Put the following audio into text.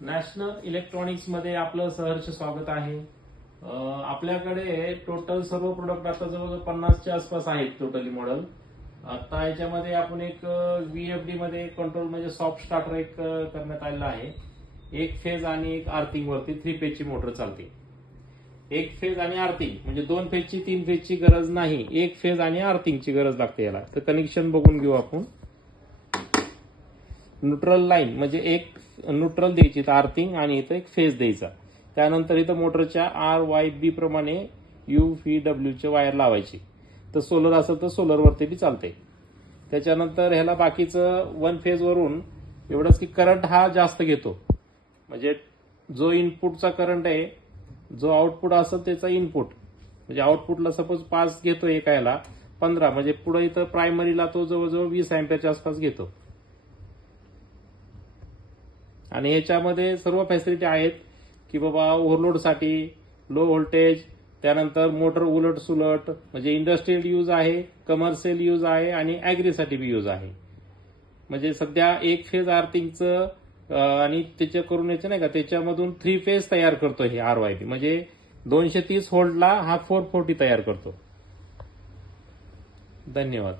National electronics मध्ये आपलं सहर्ष स्वागत आहे. आपल्याकडे टोटल सर्व प्रोडक्ट आता जवळजवळ 50च्या आसपास आहेत टोटली मॉडेल. आता याच्यामध्ये आपण एक व्हीएफडी मध्ये कंट्रोल म्हणजे सॉफ्ट स्टार्टर एक करण्यात आलेला आहे. एक फेज आणि एक आर्थिंग वरती 3 फेजची मोटर चालते. एक फेज आणि आर्थिंग म्हणजे 2 फेजची 3 फेजची गरज नाही, एक फेज आणि आर्थिंगची गरज लागते याला. तर कनेक्शन बघून घेऊ आपण. न्यूट्रल लाईन म्हणजे एक न्यूट्रल द्यायची, तर आर्थिंग आणि इथं एक फेज द्यायचा. त्यानंतर इथं मोटरच्या RYB प्रमाणे UVW चे वायर लावायची. तर सोलर असेल तर सोलर वरती बी चालते. त्याच्यानंतर ह्याला बाकीचं 1 फेज वरून एवढंच की करंट हा जास्त घेतो. म्हणजे जो इनपुटचा करंट आहे, जो आउटपुट असेल त्याचा इनपुट म्हणजे आउटपुटला सपोज 5 घेतो एका याला 15, म्हणजे पुढे इथं प्रायमरीला तो जवळजवळ 20 अँपिअरच्या आसपास घेतो. आणि याच्यामध्ये सर्व फॅसिलिटी आहेत की बाबा ओव्हरलोडसाठी, लो व्होल्टेज, त्यानंतर मोटर उलट सुलट म्हणजे इंडस्ट्रियल यूज आहे, कमर्शियल यूज आहे आणि ॲग्रीसाठी बी यूज आहे. म्हणजे सध्या एक फेज आर्थिंगचं आणि त्याच्या करून याचं नाही का त्याच्यामधून 3 फेज तयार करतो हे RYB, म्हणजे 230 व्होल्टला हा 440 तयार करतो. धन्यवाद.